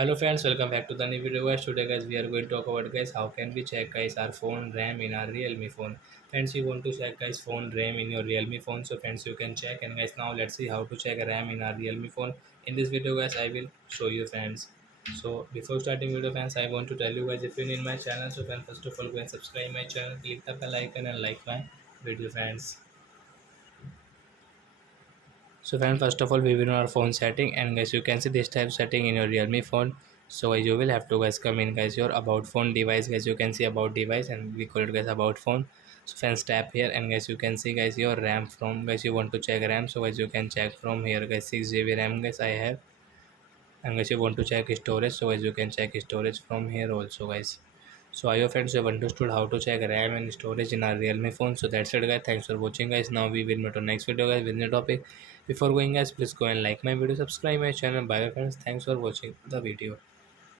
Hello friends, welcome back to the new video guys. Today guys we are going to talk about guys how can we check guys our phone RAM in our Realme phone. Friends, you want to check guys phone RAM in your Realme phone, so friends you can check. And guys now let's see how to check RAM in our Realme phone. In this video guys I will show you friends. So before starting video friends, I want to tell you guys, if you're new in my channel, so friends first of all go and subscribe my channel, click the bell icon and like my video friends. So friend, first of all we will know our phone setting, and guys you can see this type setting in your Realme phone. So guys you will have to guys come in guys your about phone device. Guys you can see about device and we call it guys about phone. So friends tap here and guys you can see guys your RAM. From guys you want to check RAM, so guys you can check from here guys 6 GB RAM guys I have. And guys you want to check storage, so guys you can check storage from here also guys. So I hope friends you have understood how to check RAM and storage in our Realme phone. So that's it guys, thanks for watching guys. Now we will meet on next video guys with new topic. Before going guys, please go and like my video, subscribe my channel. Bye friends, thanks for watching the video.